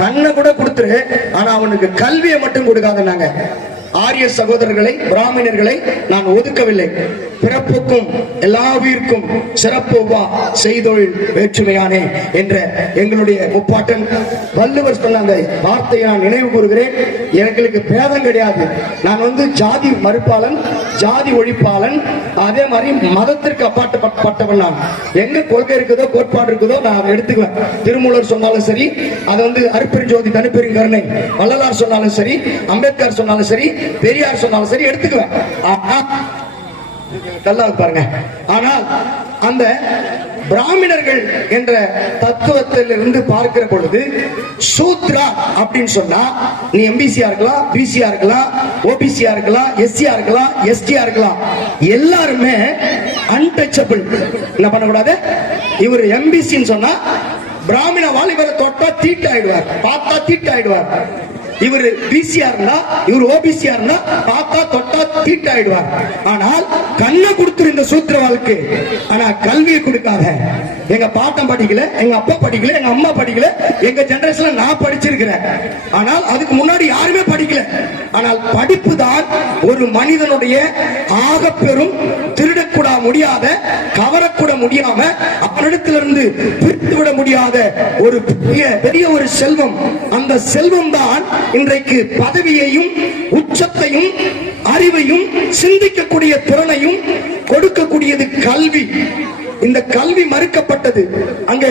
கண்ணை கூட கொடுத்துரு ஆனா அவனுக்கு கல்வியை மட்டும் கொடுக்காதனாங்க ஆரிய சகோதரர்களை பிராமணர்களை நான் ஒதுக்கவில்லை. பிறப்புக்கும் எல்லா உயிர்க்கும் சிறப்புவா செய்தொழில் வேற்றுமையானே என்ற எங்களுடைய முப்பாட்டன் வள்ளுவர் சொன்ன அந்த வார்த்தையை நான் நினைவு கூறுகிறேன். எங்களுக்கு பேதம் கிடையாது. நான் வந்து ஜாதி மறுப்பாளன் ஜாதி ஒழிப்பாளன் அதே மாதிரி மதத்திற்கு அப்பாற்பட்டவன் நான். எங்க கொள்கை இருக்குதோ கோட்பாடு இருக்குதோ நான் அதை எடுத்துக்குவேன். திருமூலர் சொன்னாலும் சரி அதை வந்து அருப்பெருஞ்சோதி தனிப்பெருங்கருணை வள்ளலார் சொன்னாலும் சரி அம்பேத்கர் சொன்னாலும் சரி பெரியார் சொன்னாலும் சரி எடுத்துக்குவேன். நல்லா பாருங்க. ஆனால் அந்த பிராமணர்கள் என்ற தத்துவத்திலிருந்து பார்க்கிற பொழுது சூத்ரா அப்படின்னு சொன்னா நீ எம்பிசியா இருக்கலாம் பிசியா இருக்கலாம் ஓபிசியா இருக்கலாம் எஸ்சியா இருக்கலாம் எஸ்டியா இருக்கலாம். எல்லாருமே அன்டச்சபிள் என்ன பண்ணக்கூடாது? இவர் எம்பிசின்னு சொன்னா பிராமண வாலிபரை தொட்டா தீட்டாயிடுவார். பார்த்தா தீட்டாயிடுவார். இவர் பிசியா இருந்தா இவர் ஓபிசியா இருந்தா தொட்டா தீட்டாயிடுவார். ஆனால் கண்ணை கொடுத்துருந்த சூத்திர வாழ்க்கை ஆனா கல்வியை கொடுக்காத. எங்க பாட்டம் படிக்கல எங்க அப்பா படிக்கல எங்க அம்மா படிக்கல எங்க ஜெனரேஷன்ல நான் படிச்சிருக்கிறேன். ஆனால் அதுக்கு முன்னாடி யாருமே படிக்கல. ஆனால் படிப்பு தான் ஒரு மனிதனுடைய ஆக பெரும் திருடக்கூட முடியாத கவரக்கூட முடியாம அவனிடத்திலிருந்து பிரித்து விட முடியாத ஒரு பெரிய பெரிய ஒரு செல்வம். அந்த செல்வம் தான் இன்றைக்கு பதவியையும் உச்சத்தையும் அறிவையும் சிந்திக்கக்கூடிய திறனையும் கொடுக்கக்கூடியது கல்வி. இந்த கல்வி மறுக்கப்பட்டது. அங்கே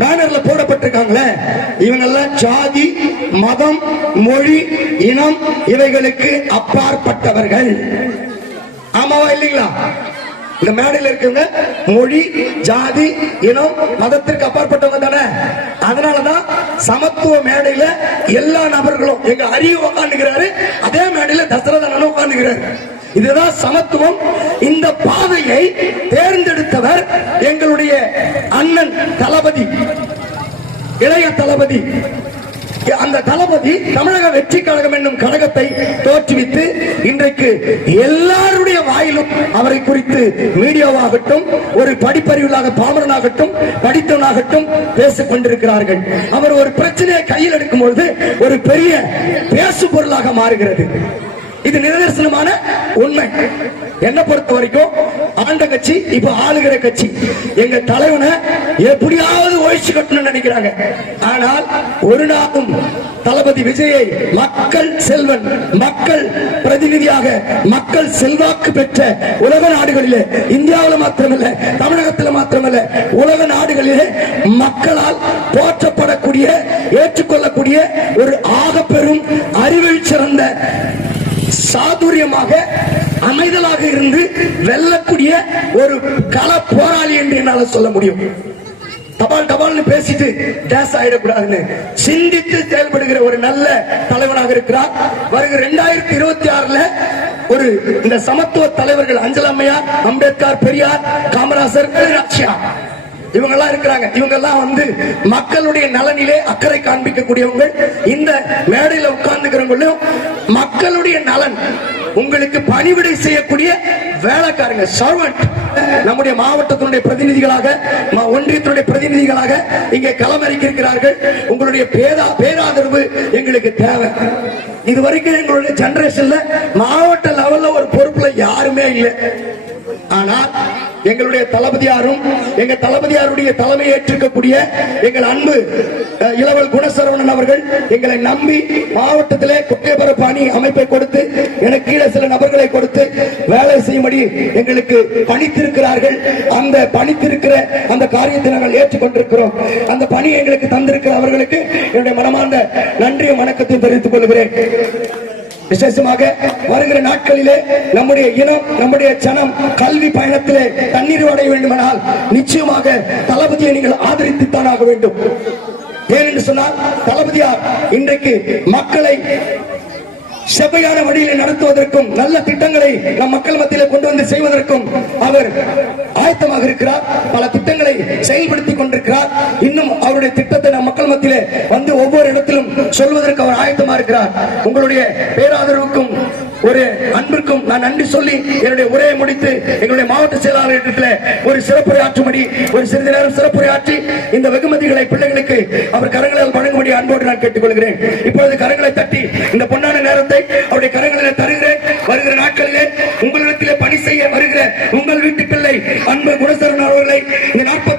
பேனர்ல போடப்பட்டிருக்காங்களே. இவங்கெல்லாம் ஜாதி மதம் மொழி இனம் இவைகளுக்கு அப்பாற்பட்டவர்கள். ஆமாவா இல்லைங்களா? இந்த மேடையில் இருக்கவங்க மொழி ஜாதி இனம் மதத்திற்கு அப்பாற்பட்டவங்க தானே. அதனாலதான் சமத்துவ மேடையில எல்லா நபர்களும் எங்க அறிவு உட்காந்துக்கிறாரு அதே மேடையில தசரதனும் உட்காந்துக்கிறாரு இதுதான் சமத்துவம். இந்த பாதையை தேர்ந்தெடுத்தவர் எங்களுடைய அண்ணன் தளபதி இளைய தளபதி. அந்த தளபதி தமிழக வெற்றி கழகம் என்னும் கழகத்தை தோற்றுவித்து இன்றைக்கு எல்லாருடைய வாயிலும் அவரை குறித்து மீடியாவாகட்டும் ஒரு படிப்பறிவுள்ளாக பாமரனாகட்டும் படித்தவனாகட்டும் பேசிக் கொண்டிருக்கிறார்கள். அவர் ஒரு பிரச்சனையை கையில் எடுக்கும் பொழுது ஒரு பெரிய பேசு பொருளாக மாறுகிறது. இது நிதர்சனமான உண்மை. என்ன பொறுத்த வரைக்கும் ஆண்ட கட்சி இப்ப ஆளுகிற கட்சி. எங்க தலைவனை எப்படியாவது ஒழிச்சு கட்டணும்னு நினைக்கிறாங்க. ஆனால் ஒரு நாளும் தளபதி விஜயை மக்கள் செல்வன் மக்கள் பிரதிநிதியாக மக்கள் செல்வாக்கு பெற்ற உலக நாடுகளிலே இந்தியாவில் மாத்திரமல்ல தமிழகத்தில் மாத்திரமல்ல உலக நாடுகளிலே மக்களால் போற்றப்படக்கூடிய ஏற்றுக்கொள்ளக்கூடிய ஒரு ஆக பெரும் அறிவில் சிறந்த சாதுரியமாக அமைதலாக இருந்து வெல்லக்கூடிய ஒரு கள போராளி என்று என்னால சொல்ல முடியும். தபால் தபால்னு பேசிட்டு டேஸ் ஆயிடக்கூடாதுன்னு சிந்தித்து செயல்படுகிற ஒரு நல்ல தலைவனாக இருக்கிறார். வருகிற இரண்டாயிரத்தி இருபத்தி ஆறுல ஒரு இந்த சமத்துவ தலைவர்கள் அஞ்சலம்மையார் அம்பேத்கர் பெரியார் காமராசர் ராட்சியா இவங்க எல்லாம் இருக்கிறாங்க. இவங்க எல்லாம் வந்து மக்களுடைய நலனிலே அக்கறை காண்பிக்கக்கூடியவங்க. இந்த மேடையில உட்கார்ந்துக்கிறவங்களும் மக்களுடைய நலன் உங்களுக்கு பணிவிடை செய்யக்கூடிய வேலைக்காரங்க. சர்வன்ட் நம்முடைய மாவட்டத்தினுடைய பிரதிநிதிகளாக ஒன்றியத்தினுடைய பிரதிநிதிகளாக இங்கே களமிறங்கி இருக்கிறார்கள். உங்களுடைய பேரா பேராதரவு எங்களுக்கு தேவை. இது வரைக்கும் எங்களுடைய ஜெனரேஷன்ல மாவட்ட லெவல்ல ஒரு பொறுப்புல யாருமே இல்லை. ஆனால் எங்களுடைய தளபதியாரும் எங்க தளபதியாருடைய தலைமை ஏற்றிருக்கக்கூடிய எங்கள் அன்பு இளவல் குணசரவணன் அவர்கள் எங்களை நம்பி மாவட்டத்திலே குட்டையபரப்பு அணி அமைப்பை கொடுத்து எனக்கு கீழே சில நபர்களை கொடுத்து வேலை செய்யும்படி எங்களுக்கு பணித்திருக்கிறார்கள். அந்த பணித்திருக்கிற அந்த காரியத்தை நாங்கள் ஏற்றுக்கொண்டிருக்கிறோம். அந்த பணி எங்களுக்கு தந்திருக்கிற அவர்களுக்கு என்னுடைய மனமார்ந்த நன்றியும் வணக்கத்தையும் தெரிவித்துக் கொள்கிறேன். விசேஷமாக வருகிற நாட்களிலே நம்முடைய இனம் நம்முடைய ஜனம் கல்வி பயணத்திலே தண்ணீர் அடைய வேண்டுமானால் நிச்சயமாக தளபதியை நீங்கள் ஆதரித்துத்தான் ஆக வேண்டும். ஏனென்று சொன்னால் தளபதியார் இன்றைக்கு மக்களை செவ்வையான வழியில் நடத்துவதற்கும் நல்ல திட்டங்களை நம் மக்கள் மத்தியிலே கொண்டு வந்து செய்வதற்கும் அவர் ஆயத்தமாக இருக்கிறார். பல திட்டங்களை செயல்படுத்திக் கொண்டிருக்கிறார். இன்னும் அவருடைய திட்டத்தை நம் மக்கள் மத்தியிலே இருக்கிறார். உங்களுடைய பேராதரவுக்கும் ஒரு அன்பிற்கும் நான் நன்றி சொல்லி என்னுடைய உரையை முடித்து எங்களுடைய மாவட்ட செயலாளர்களிடத்தில் ஒரு சிறப்புரையாற்றும்படி ஒரு சிறிது நேரம் சிறப்புரையாற்றி இந்த வெகுமதிகளை பிள்ளைகளுக்கு அவர் கரங்களால் வழங்கும்படி அன்போடு நான் கேட்டுக்கொள்கிறேன். இப்பொழுது கரங்களை தட்டி இந்த பொன்னான நேரத்தை அவருடைய கரங்களில் தருகிறேன். வருகிற நாட்களிலே உங்களிடத்திலே பணி செய்ய வருகிற உங்கள் வீட்டு பிள்ளை அன்பு குணசரன் அவர்களை இந்த நாற்பது